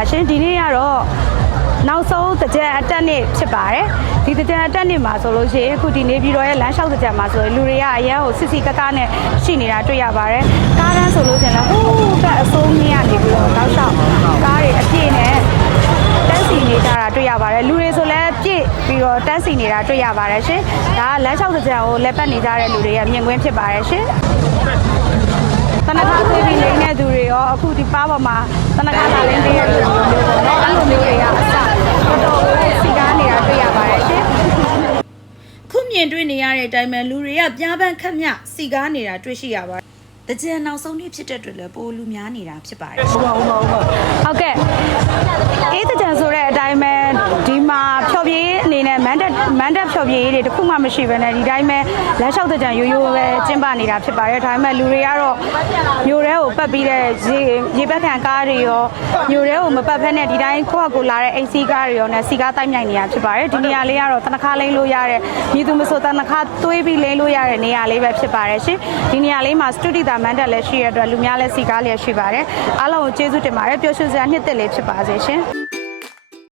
ပါရှင်ဒီနေ့ကတော့နောက်ဆုံးတကြံအတက်နေ့ဖြစ်ပါတယ်ဒီတကြံအတက်နေ့မှာဆိုလို့ရှိရင်အခုဒီနေပြည်တော်ရဲ့လမ်းလျှောက်တကြံမှာဆိုရင်လူတွေကအရန်ကိုစစ်စစ်ကကနဲ့ရှိနေတာတွေ့ရပါတယ်ကားတန်းဆိုလို့ရှိရင်လည်းဟိုးဘက်အစိုးမြင့်ကနေပြီးတော့တောက်လျှောက်ကားတွေအပြည့်နဲ့တန်းစီနေကြတာတွေ့ရပါတယ်လူတွေဆိုလည်းပြည့်ပြီးတော့တန်းစီနေတာတွေ့ရပါတယ်ရှင်ဒါကလမ်းလျှောက်တကြံကိုလက်ပတ်နေကြတဲ့လူတွေရဲ့မြင်ကွင်းဖြစ်ပါတယ်ရှင် ရောအခုဒီပါပေါ်မှာတနခါလာလိမ့်တဲ့လူတွေမျိုးပေါ့နော်အဲ့လိုမျိုးတွေကအစတော်တော်လေးစီကားနေတာတွေ့ရပါတယ်ရှင်ခုမြင်တွေ့နေရတဲ့အတိုင်းပဲလူတွေကပြားပန်းခက်မြစီကားနေတာတွေ့ရှိရပါတယ်။တကြံနောက်ဆုံးနေ့ဖြစ်တဲ့အတွက်လည်းပိုလူများနေတာဖြစ်ပါတယ်။ဟုတ်ကဲ့အေးတကြံဆိုတဲ့အတိုင်းပဲဒီမှာဖြော်ပြရေးအနေနဲ့ မန်တက်မန်တက်ဖြော်ပြရေးတွေတခုမှမရှိဘဲနဲ့ဒီတိုင်းပဲလမ်းလျှောက်တကြံရိုးရိုးပဲကျင်းပနေတာဖြစ်ပါတယ်ဒါပေမဲ့လူတွေကတော့မျိုးရဲကိုပတ်ပြီးတဲ့ရေရေပက်ခံကားတွေရောမျိုးရဲကိုမပတ်ဖက်နဲ့ဒီတိုင်းကိုယ့်ဟာကိုယ်လာတဲ့အိမ်စီးကားတွေရောနဲ့စီကားတိုက်မြိုက်နေတာဖြစ်ပါတယ်ဒီနေရာလေးကတော့တနခါလိမ့်လို့ရတဲ့မြည်သူမဆိုတနခါသွေးပြီးလိမ့်လို့ရတဲ့နေရာလေးပဲဖြစ်ပါတယ်ရှင်ဒီနေရာလေးမှာစတူဒီတာမန်တက်လည်းရှိရတဲ့အတွက်လူများလည်းစီကားလည်းရှိပါတယ်အားလုံးကိုကျေးဇူးတင်ပါတယ်ပျော်ရွှင်စရာနှစ်သက်လေးဖြစ်ပါစေရှင်